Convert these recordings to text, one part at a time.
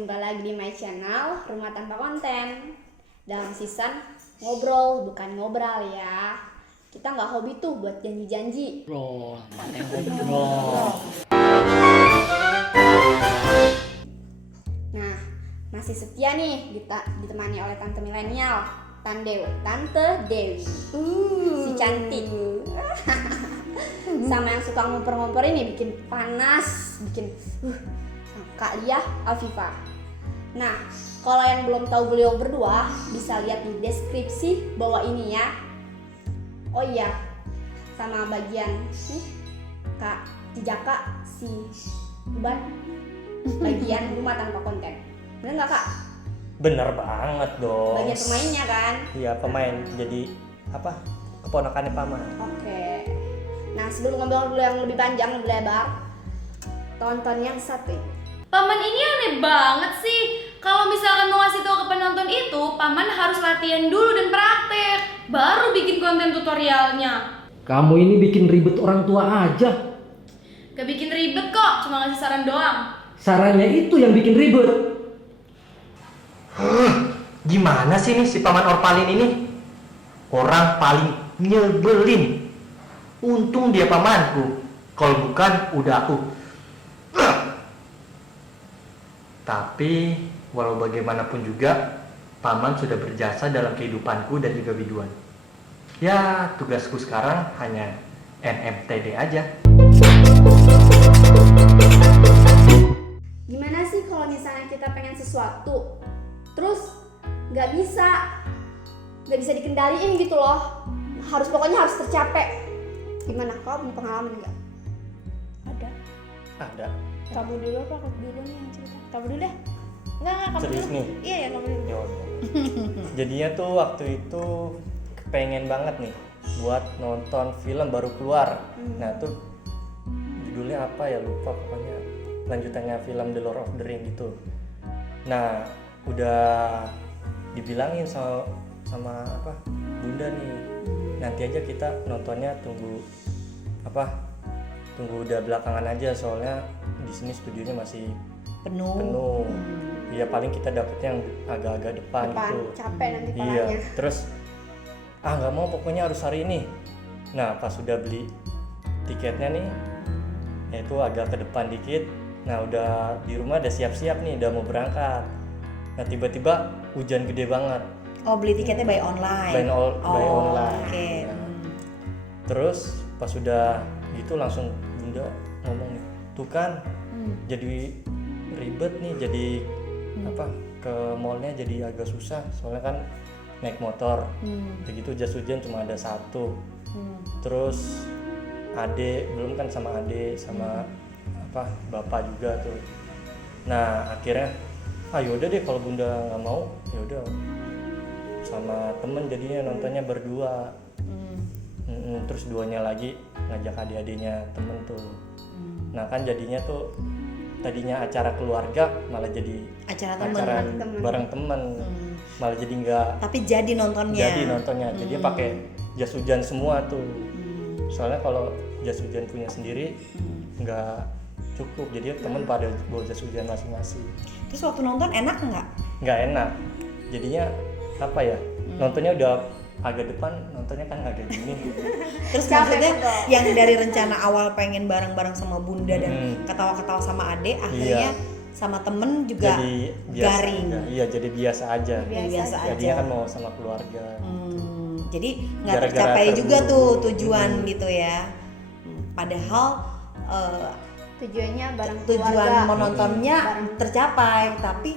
jumpa lagi di my channel Rumah Tanpa Konten. Dalam season ngobrol bukan ngobrol ya. Kita nggak hobi tuh buat janji-janji. Ngobrol. Nah, masih setia nih ditemani oleh Tante Milenial, Tante Dewi. Si cantik. Sama yang suka ngompor-ngompor ini bikin panas, bikin Kak Lia Afifa. Nah, kalau yang belum tahu beliau berdua bisa lihat di deskripsi bawah ini ya. Oh iya, sama bagian nih Kak Tijaka si Uban bagian Rumah Tanpa Konten. Bener nggak Kak? Bener banget dong. Bagian pemainnya kan? Iya, pemain. Jadi apa? Keponakannya paman. Oke. Nah, sebelum ngobrol dulu yang lebih panjang, lebih lebar, tonton yang satu. Paman ini aneh banget sih. Kalau misalkan mau ngasih tahu ke penonton itu, paman harus latihan dulu dan praktek, baru bikin konten tutorialnya. Kamu ini bikin ribet orang tua aja. Gak bikin ribet kok, cuma ngasih saran doang. Sarannya itu yang bikin ribet. Gimana sih nih si paman Orpalin ini? Orang paling nyebelin. Untung dia pamanku. Kalau bukan udah aku. Tapi walau bagaimanapun juga paman sudah berjasa dalam kehidupanku dan juga biduan. Ya, tugasku sekarang hanya NMTD aja. Gimana sih kalau misalnya kita pengen sesuatu, terus nggak bisa dikendaliin gitu loh, pokoknya harus tercapai. Gimana? Kau punya pengalaman nggak? Ada. Kamu dulu apa aku dulu nih yang cerita? Kamu dulu deh. Enggak, kamu Serius dulu. nih? Iya, ya kamu dulu. Yaudah. Jadinya tuh waktu itu pengen banget nih buat nonton film baru keluar. Nah tuh judulnya apa ya, lupa pokoknya, lanjutannya film The Lord of the Ring gitu. Nah udah dibilangin sama apa bunda nih, nanti aja kita nontonnya tunggu udah belakangan aja, soalnya di sini studionya masih penuh. Iya, paling kita dapetnya yang agak-agak depan gitu. Capek nanti Iya, palanya. terus nggak mau, pokoknya harus hari ini. Nah pas sudah beli tiketnya nih, itu agak ke depan dikit. Nah udah di rumah udah siap-siap nih, udah mau berangkat. Nah tiba-tiba hujan gede banget. Oh, beli tiketnya by online. By online. Oke. Nah, terus pas sudah gitu langsung bunda ngomong nih, tuh kan jadi ribet nih, jadi ke mallnya jadi agak susah, soalnya kan naik motor. Begitu jas hujan cuma ada satu. Terus belum kan sama adek sama bapak juga tuh. Nah akhirnya yaudah deh, kalau bunda nggak mau yaudah sama temen jadinya nontonnya berdua. Terus duanya lagi ngajak adik-adiknya temen tuh. Nah kan jadinya tuh tadinya acara keluarga malah jadi Acara temen. bareng temen. Malah jadi nggak Tapi jadi nontonnya. Jadi pakai jas hujan semua tuh. Soalnya kalau jas hujan punya sendiri nggak cukup, jadi temen pada bawa jas hujan masing-masing. Terus waktu nonton enak nggak? Nggak enak, jadinya nontonnya udah agak depan, nontonnya kan agak gini. Terus maksudnya yang dari rencana awal pengen bareng-bareng sama bunda dan ketawa-ketawa sama adek, akhirnya sama temen juga Jadi biasa garing. aja. Iya, jadi biasa aja. Biasa Jadinya aja. kan mau sama keluarga. Jadi nggak Gara-gara tercapai juga tuh terburu-buru. tujuan gitu ya. Padahal Tujuannya bareng tujuan keluarga. menontonnya tercapai, tapi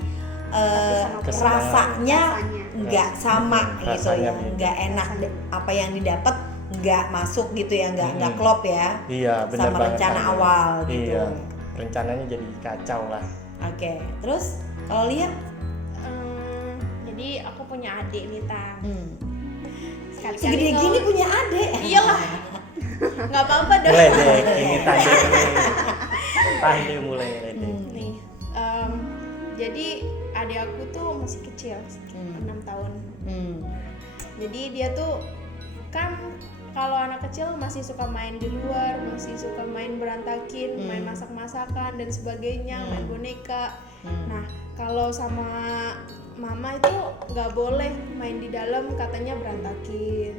rasanya nggak sama gitu Rasanya ya, beda. nggak enak, apa yang didapat nggak masuk gitu ya, nggak klop ya Iya, benar sama banget. rencana Tante. awal gitu. Iya, rencananya jadi kacau lah. Oke, terus kalau lihat Jadi aku punya adik nih Tang. Sekali-kali segede tuh- gini punya adik. Iyalah. Nggak apa-apa dong. Mulai deh, ini tadi mulai deh. Nih, jadi adik aku tuh masih kecil, 6 tahun. Jadi dia tuh kan kalau anak kecil masih suka main di luar, masih suka main berantakin, main masak-masakan dan sebagainya, main boneka. Nah, kalau sama mama itu nggak boleh main di dalam, katanya berantakin.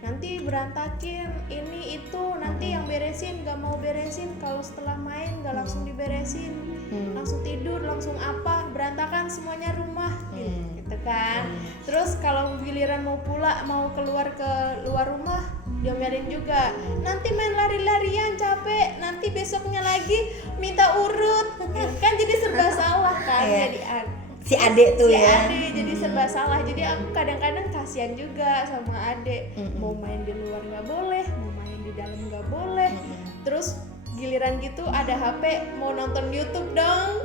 Nanti berantakin ini itu, nanti yang beresin nggak mau beresin, kalau setelah main nggak langsung diberesin, langsung tidur, langsung apa, berantakan semuanya rumah, gitu kan. Terus kalau giliran mau keluar ke luar rumah, diomelin juga. Nanti main lari-larian capek, nanti besoknya lagi minta urut, kan jadi serba salah kan. Jadi si adek tuh ya. Adek jadi serba salah. Jadi aku kadang-kadang kasihan juga sama adek. Mau main di luar nggak boleh, mau main di dalam nggak boleh. Terus giliran gitu ada HP, mau nonton YouTube dong.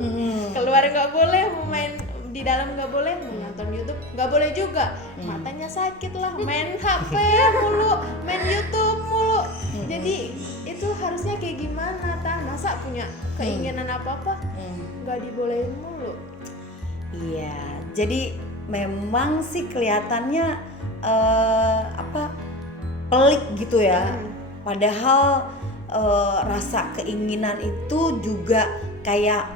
Keluar nggak boleh, mau main di dalam nggak boleh, mau nonton YouTube nggak boleh juga. Matanya sakit lah, main HP mulu, main YouTube mulu. Jadi itu harusnya kayak gimana, masa punya keinginan apa-apa nggak dibolehin mulu. Iya, jadi memang sih kelihatannya pelik gitu ya. Padahal rasa keinginan itu juga kayak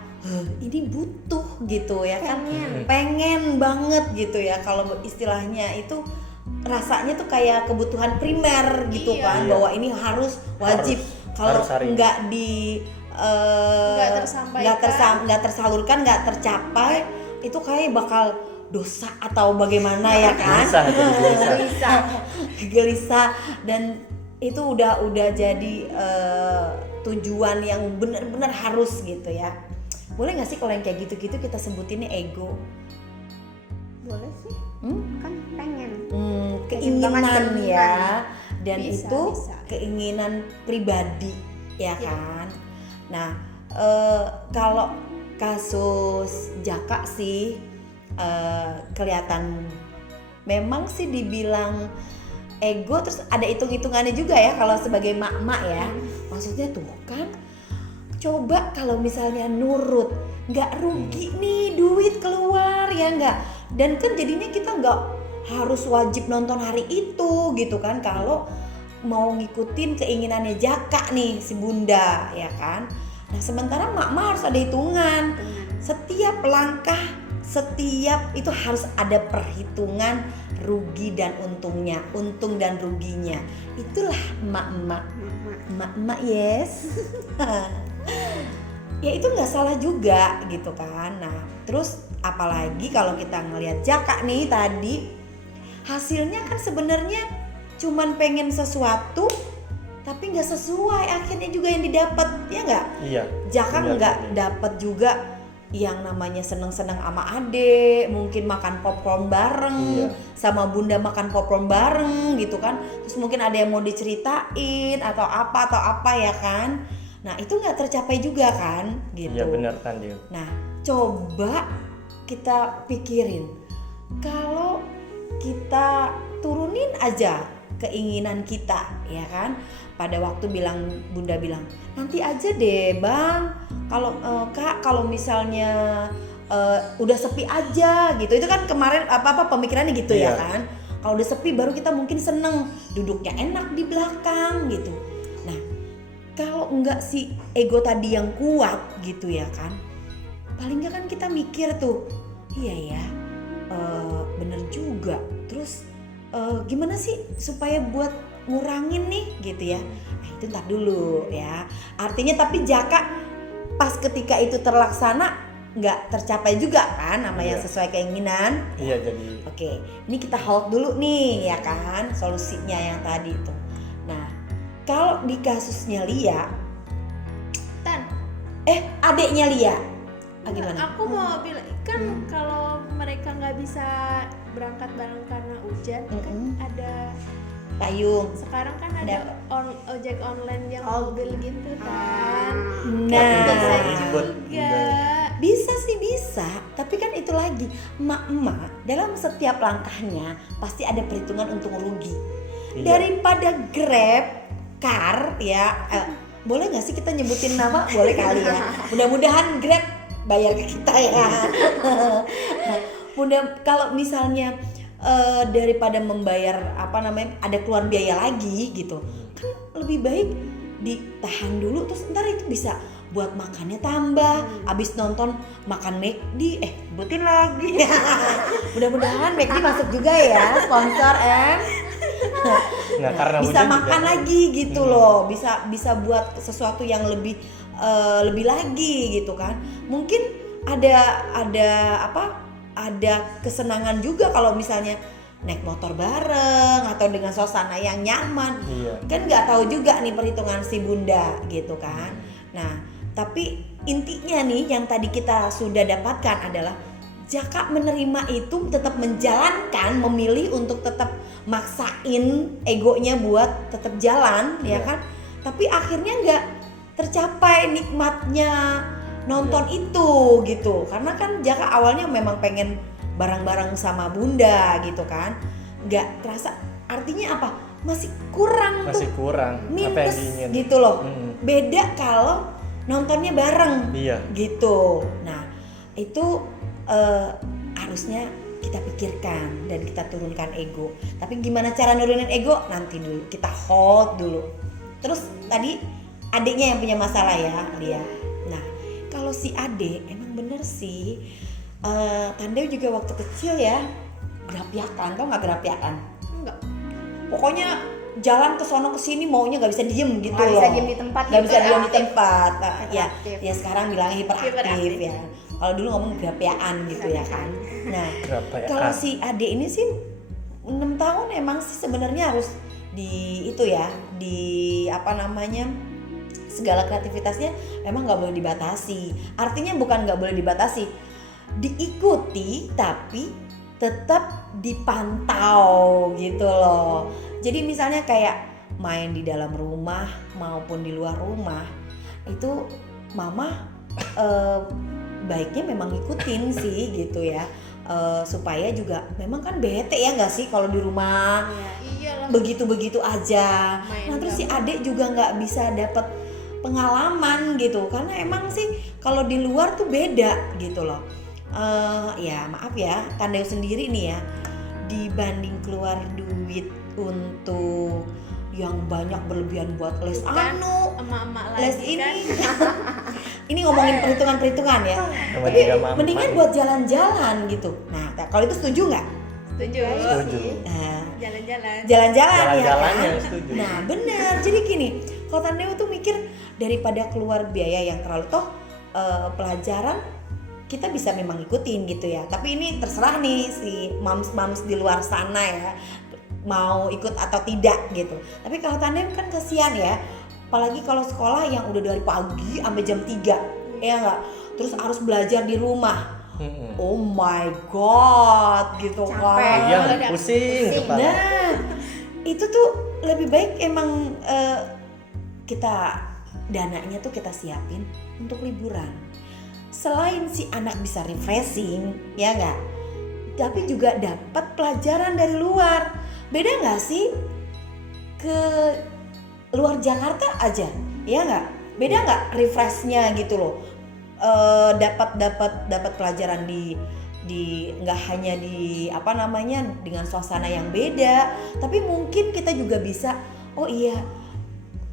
ini butuh gitu ya kan, pengen banget gitu ya. Kalau istilahnya itu rasanya tuh kayak kebutuhan primer gitu kan, bahwa ini harus wajib. Kalau nggak nggak tersalurkan, nggak tercapai, itu kayak bakal dosa atau bagaimana ya kan? Gelisah dan itu udah jadi tujuan yang benar-benar harus gitu ya. Boleh nggak sih kalau yang kayak gitu-gitu kita sebutinnya ego? Boleh sih, kan pengen. Keinginan ya, dan Bisa. keinginan pribadi ya kan. Nah kalau kasus Jaka sih kelihatan memang sih dibilang ego, terus ada hitung-hitungannya juga ya kalau sebagai mak-mak ya. Maksudnya tuh kan, coba kalau misalnya nurut, nggak rugi nih duit keluar ya nggak? Dan kan jadinya kita nggak harus wajib nonton hari itu gitu kan, kalau mau ngikutin keinginannya Jaka nih si bunda ya kan. Nah sementara mak-mak harus ada hitungan, setiap langkah, setiap itu harus ada perhitungan rugi dan untungnya, untung dan ruginya. Itulah emak-emak yes. Ya itu nggak salah juga gitu kan. Nah terus apalagi kalau kita ngelihat Jaka nih tadi, hasilnya kan sebenarnya cuman pengen sesuatu tapi nggak sesuai akhirnya juga yang didapat, ya nggak? Iya. Jaka nggak dapat juga yang namanya seneng-seneng sama adek, mungkin makan popcorn bareng, sama bunda makan popcorn bareng gitu kan. Terus mungkin ada yang mau diceritain atau apa ya kan. Nah itu nggak tercapai juga kan gitu. Iya benar Tandil. Nah coba kita pikirin, kalau kita turunin aja keinginan kita ya kan. Pada waktu bunda bilang nanti aja deh bang, kalau kak kalau misalnya udah sepi aja gitu. Itu kan kemarin apa pemikirannya gitu ya kan. Kalau udah sepi baru kita mungkin seneng, duduknya enak di belakang gitu. Nah kalau enggak si ego tadi yang kuat gitu ya kan, paling enggak kan kita mikir tuh, iya ya bener juga. Terus gimana sih supaya buat ngurangin nih gitu ya. Nah itu ntar dulu ya. Artinya tapi Jaka pas ketika itu terlaksana nggak tercapai juga kan sama yang sesuai keinginan. Iya jadi. Oke, ini kita hold dulu nih ya kan solusinya yang tadi itu. Nah kalau di kasusnya Lia, adeknya Lia, gimana? Aku mau bilang kan kalau mereka nggak bisa berangkat bareng karena hujan, kan ada payung. Sekarang kan ada ojek online yang mobil gitu kan. Nah, Bisa ribet. juga. bisa sih bisa, tapi kan itu lagi emak-emak dalam setiap langkahnya pasti ada perhitungan untung rugi. Daripada Grab Car ya, boleh nggak sih kita nyebutin nama? Boleh kali ya. Mudah-mudahan Grab bayar ke kita ya. Kalau misalnya daripada membayar ada keluar biaya lagi gitu, kan lebih baik ditahan dulu terus ntar itu bisa buat makannya tambah. Abis nonton makan McD, sebutin lagi. Mudah-mudahan McD masuk juga ya, sponsor Nah, karena bisa Bunda makan juga- lagi gitu loh, bisa buat sesuatu yang lebih lagi gitu kan. Mungkin ada kesenangan juga kalau misalnya naik motor bareng atau dengan suasana yang nyaman. Iya. Kan nggak tahu juga nih perhitungan si Bunda gitu kan. Nah, tapi intinya nih yang tadi kita sudah dapatkan adalah Jaka menerima itu, tetap menjalankan, memilih untuk tetap maksain egonya buat tetap jalan, ya kan? Tapi akhirnya nggak tercapai nikmatnya nonton itu gitu. Karena kan Jaka awalnya memang pengen bareng-bareng sama Bunda gitu kan. Nggak terasa, artinya apa? Masih kurang Masih tuh, kurang apa yang minus diingin. gitu loh. Mm-mm. Beda kalau nontonnya bareng Iya. gitu. Nah, itu harusnya kita pikirkan dan kita turunkan ego. Tapi gimana cara nurunin ego? Nanti dulu, kita hold dulu. Terus tadi adiknya yang punya masalah ya, Lia. Nah, kalau si adik emang bener sih, Tandeu juga waktu kecil ya gerapiakan, tau nggak gerapiakan? Enggak. Pokoknya jalan ke sono ke sini maunya nggak bisa diem gitu Nggak loh. bisa diem di tempat, Nggak bisa diem di hiperaktif. tempat. Nah, ya, Hiperaktif. ya sekarang bilangnya hiperaktif Hiperaktif. ya. Kalau dulu ngomong gerapiaan gitu ya kan. Nah, Gerapiaan. kalau si Ade ini sih 6 tahun emang sih sebenarnya harus di itu ya, di apa namanya, segala kreativitasnya memang nggak boleh dibatasi. Artinya bukan nggak boleh dibatasi, diikuti tapi tetap dipantau gitu loh. Jadi misalnya kayak main di dalam rumah maupun di luar rumah itu mama baiknya memang ngikutin sih gitu ya, supaya juga memang kan bete ya nggak sih kalau di rumah Iyalah. begitu-begitu aja. Main Nah terus si gampang. adik juga nggak bisa dapet pengalaman gitu, karena emang sih kalau di luar tuh beda gitu loh. Ya maaf ya, Tandeu sendiri nih ya, dibanding keluar duit untuk yang banyak berlebihan buat les Kan anu, emak-emak les lagi ini, kan. ini ngomongin perhitungan-perhitungan ya. Sama Tapi juga mama mendingan nih. buat jalan-jalan gitu. Nah kalau itu setuju nggak? Setuju. Setuju. Nah, Jalan-jalan. jalan-jalan ya Jalan-jalan kan? yang setuju. Nah bener, jadi gini, kalau Tandeu tuh mikir daripada keluar biaya yang terlalu, toh pelajaran kita bisa memang ikutin gitu ya. Tapi ini terserah nih si moms-moms di luar sana ya, mau ikut atau tidak gitu. Tapi kalau Tandeu kan kasihan ya, apalagi kalau sekolah yang udah dari pagi sampai jam 3 ya nggak, terus harus belajar di rumah. Mm-mm. Oh my god gitu kan. Iya, pusing kepala. Nah, itu tuh lebih baik emang kita dananya tuh kita siapin untuk liburan. Selain si anak bisa refreshing, ya nggak? Tapi juga dapat pelajaran dari luar. Beda nggak sih ke luar Jakarta aja, ya nggak? Beda nggak refreshnya gitu loh? Dapat pelajaran di nggak hanya di apa namanya dengan suasana yang beda, tapi mungkin kita juga bisa, oh iya,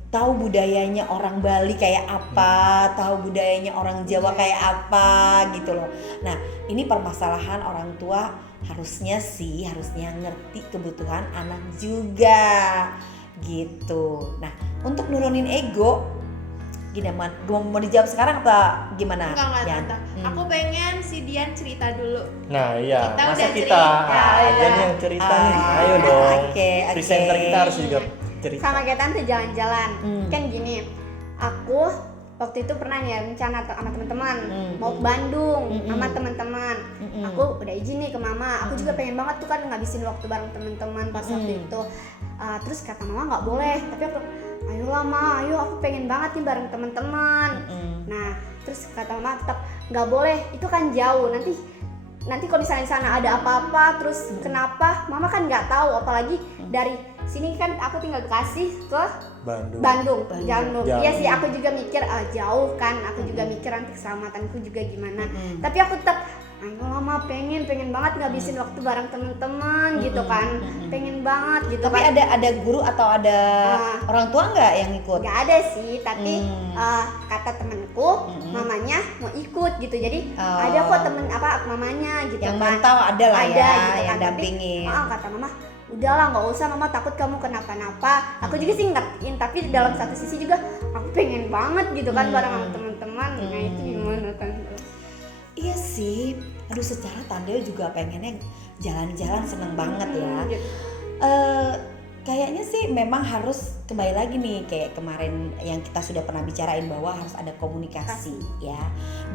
tahu budayanya orang Bali kayak apa, tahu budayanya orang Jawa kayak apa gitu loh. Nah ini permasalahan orang tua harusnya ngerti kebutuhan anak juga gitu. Nah untuk nurunin ego gini, mau dijawab sekarang atau gimana? Enggak Yan? Tante. Aku pengen si Dian cerita dulu. Nah iya, Kita masa udah kita cerita. aja nih yang cerita nih. Ayo dong. Oke. Presenter kita harus juga cerita. Sama kayak tante jalan-jalan. Kan gini, aku waktu itu pernah nih ya rencana sama teman-teman mau ke Bandung sama teman-teman. Aku udah izin nih ke mama. Aku juga pengen banget tuh kan ngabisin waktu bareng teman-teman pas waktu itu. Terus kata mama nggak boleh. Tapi aku, ayolah ma, ayo aku pengen banget nih bareng teman-teman. Nah, terus kata mama tetap nggak boleh. Itu kan jauh. Nanti kalau misalnya di sana ada apa-apa, terus kenapa? Mama kan nggak tahu. Apalagi dari sini kan aku tinggal Bekasi ke Bandung. Jauh. Iya sih, aku juga mikir jauh kan. Aku juga mikir nanti keselamatanku juga gimana. Tapi aku tetap ayo lama pengen banget ngabisin waktu bareng teman-teman gitu kan, pengen banget gitu. Tapi kan. ada guru atau ada orang tua nggak yang ikut? Nggak ada sih, tapi kata temenku mamanya mau ikut gitu, jadi ada kok temen mamanya gitu Yang kan. mantau ada lah ya, gitu yang kan. Tapi, dampingin. kata mama udahlah nggak usah, mama takut kamu kenapa-napa. Aku juga sih ngertiin, tapi dalam satu sisi juga aku pengen banget gitu kan bareng sama teman-teman. Nah itu gimana kan? Iya sih, aduh secara Tandeo juga pengennya jalan-jalan, seneng banget ya. Gitu. Kayaknya sih memang harus kembali lagi nih kayak kemarin yang kita sudah pernah bicarain bahwa harus ada komunikasi ya.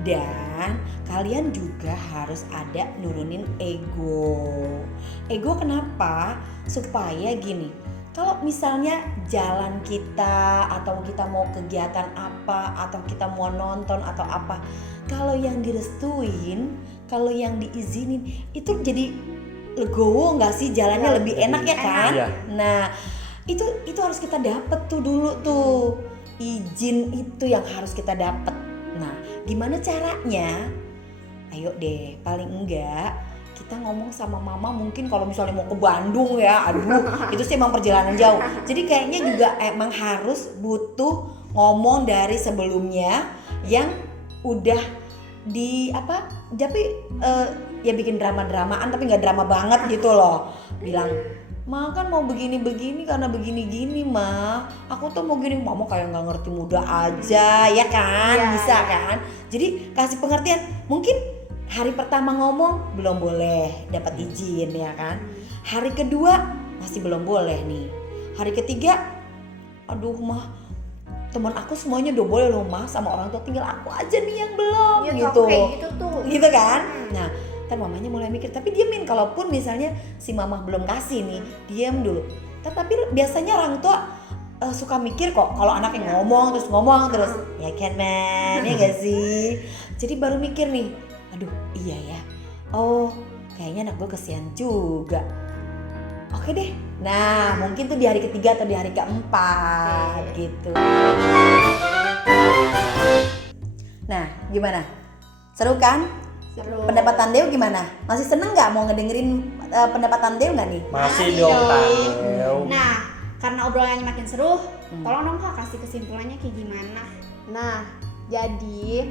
Dan kalian juga harus ada nurunin ego. Ego kenapa? Supaya gini, kalau misalnya jalan kita atau kita mau kegiatan apa atau kita mau nonton atau apa, kalau yang direstuin, kalau yang diizinin itu jadi legowo nggak sih, jalannya lebih enak ya kan? Iya. Nah itu harus kita dapet tuh dulu tuh, izin itu yang harus kita dapet. Nah gimana caranya? Ayo deh, paling enggak kita ngomong sama mama, mungkin kalau misalnya mau ke Bandung ya, aduh itu sih emang perjalanan jauh. Jadi kayaknya juga emang harus butuh ngomong dari sebelumnya yang udah tapi ya bikin drama-dramaan tapi nggak drama banget gitu loh. Bilang, "Ma kan mau begini-begini karena begini-gini, Ma. Aku tuh mau gini." Mama kayak nggak ngerti, muda aja ya kan? Iya, Bisa kan? Jadi kasih pengertian. Mungkin hari pertama ngomong belum boleh dapat izin ya kan? Hari kedua masih belum boleh nih. Hari ketiga, aduh mah, teman aku semuanya udah boleh loh mah sama orang tua, tinggal aku aja nih yang belum Ya, gitu. kayak gitu tuh. Gitu kan? Nah, kan mamanya mulai mikir, tapi diemin. Kalaupun misalnya si mama belum kasih nih, diam dulu. Tapi biasanya orang tua suka mikir kok kalau anaknya ngomong terus ya kan man, ya gak sih? Jadi baru mikir nih, aduh iya ya, oh kayaknya anak gue kesian juga. Oke deh, nah mungkin tuh di hari ketiga atau di hari keempat gitu. Nah gimana? Seru kan? Seru. Pendapat Tandeo gimana? Masih seneng nggak mau ngedengerin pendapat Tandeo nggak nih? Masih Masih dong dong. Tandeo. Nah, karena obrolannya makin seru, tolong dong Kak kasih kesimpulannya kayak gimana? Nah, jadi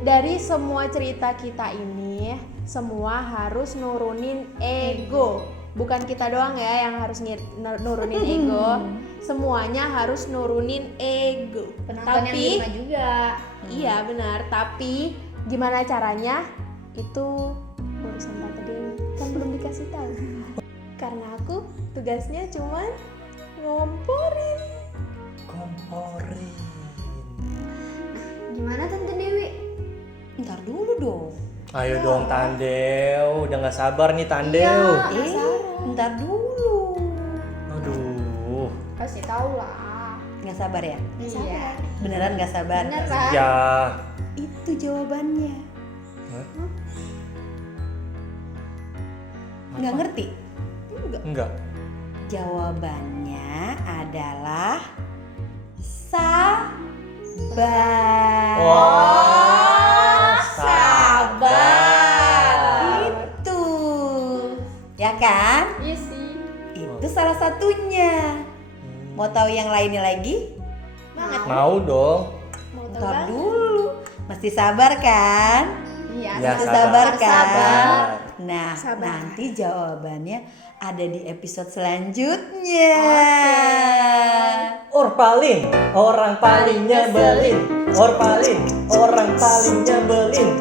dari semua cerita kita ini, semua harus nurunin ego. Bukan kita doang ya yang harus nurunin ego. Semuanya harus nurunin ego. Penonton yang di rumah juga. Iya benar, tapi gimana caranya? Itu urusan Tante Dewi. Kan belum dikasih tahu. Karena aku tugasnya cuman ngomporin. Komporin. Gimana Tante Dewi? Ntar dulu dong. Ayo dong Tandeo, udah nggak sabar nih Tandeo. Ntar dulu. Aduh. Kasih tahu lah. Nggak sabar ya? Iya. Beneran nggak sabar? Beneran. Ya. Itu jawabannya. Hah? Nggak Apa? ngerti? Enggak. Jawabannya adalah sabar. Oh, sabar. Itu, ya kan? Iya sih. Itu salah satunya. Mau tahu yang lainnya lagi? Mau dong. Ntar dulu. Mesti sabar kan? Iya. Ya, Mesti sabar. sabar kan? Sabar. Nah, Sabar. nanti jawabannya ada di episode selanjutnya. Orpalin, orang paling nyebelin. Orpalin, orang paling nyebelin.